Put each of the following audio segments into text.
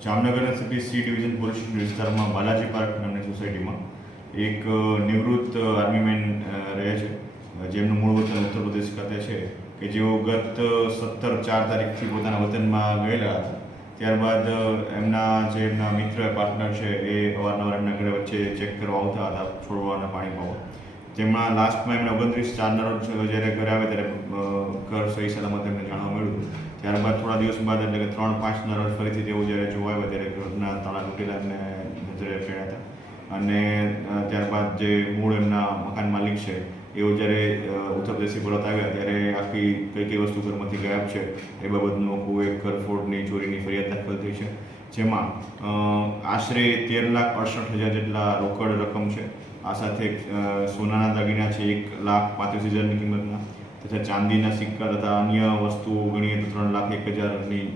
જામનગરના city C division police station વિસ્તારમાં Balaji park નામની સોસાયટીમાં એક નિવૃત્ત આર્મીમેન રહે છે, જેમનું મૂળ વતન ઉત્તર પ્રદેશ ખાતે છે, કે જેઓ ગત 17/4 પોતાના વતનમાં ગયેલા હતા. ત્યારબાદ એમના મિત્ર પાર્ટનર છે એ અવારનવાર એમના ઘરે વચ્ચે ચેક કરવા આવતા હતા, છોડવાના પાણી પાવા. જેમાં લાસ્ટમાં એમણે 29/4 રોજ જ્યારે ઘરે આવે ત્યારે ઘર સહી સલામત એમને જાણવા મળ્યું. ત્યારબાદ થોડા દિવસ બાદ એટલે કે 3/5 રોજ ફરીથી તેઓ જ્યારે જોવા આવ્યા ત્યારે ઘરના તાળા તૂટેલા એમને નજરે પડ્યા હતા. અને ત્યારબાદ જે મૂળ એમના મકાન માલિક છે એઓ જ્યારે ઉત્તર પ્રદેશથી પરત આવ્યા ત્યારે આખી કઈ વસ્તુ ઘરમાંથી ગાયબ છે એ બાબતનું કોઈ ઘરફોડની ચોરીની ફરિયાદ દાખલ થઈ છે, જેમાં આશરે 13,68,000 જેટલા રોકડ રકમ છે. આ સાથે સોનાના દાગીના છે 1,35,000ની કિંમતના, તથા ચાંદીના સિક્કા તથા અન્ય વસ્તુઓ ગણીએ તો 3,01,000ની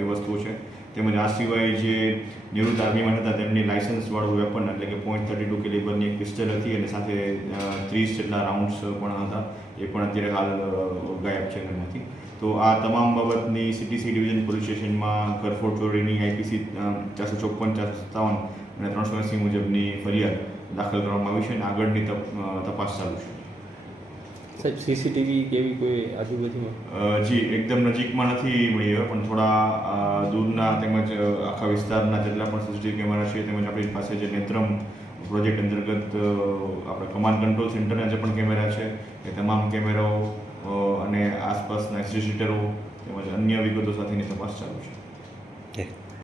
એ વસ્તુઓ છે. તેમજ આ સિવાય જે નિવૃત્ત આર્મીમાં હતા તેમની લાયસન્સવાળું વેપન એટલે કે .32 કેલિબરની એક પિસ્ટલ હતી અને સાથે 30 જેટલા રાઉન્ડ્સ પણ હતા, એ પણ અત્યારે હાલ ગાયબ છે ઘરમાંથી. તો આ તમામ બાબતની સિટી સી ડિવિઝન પોલીસ સ્ટેશનમાં ઘરફોડ ચોરીની આઈપીસી 454, 457 અને 380 મુજબની ફરિયાદ દાખલ કરવામાં આવી છે અને આગળની તપાસ ચાલુ છે. સાહેબ, સીસીટીવી કેવી કોઈ આજુબાજુમાં? જી, એકદમ નજીકમાં નથી મળી આવ્યા, પણ થોડા દૂરના તેમજ આખા વિસ્તારના જેટલા પણ સીસીટીવી કેમેરા છે તેમજ આપણી પાસે જે નેત્રમ પ્રોજેક્ટ અંતર્ગત આપણે કમાન્ડ કંટ્રોલ સેન્ટરના જે પણ કેમેરા છે એ તમામ કેમેરાઓ અને આસપાસના એક્સિસ્ટરો તેમજ અન્ય વિગતો સાથેની તપાસ ચાલુ છે.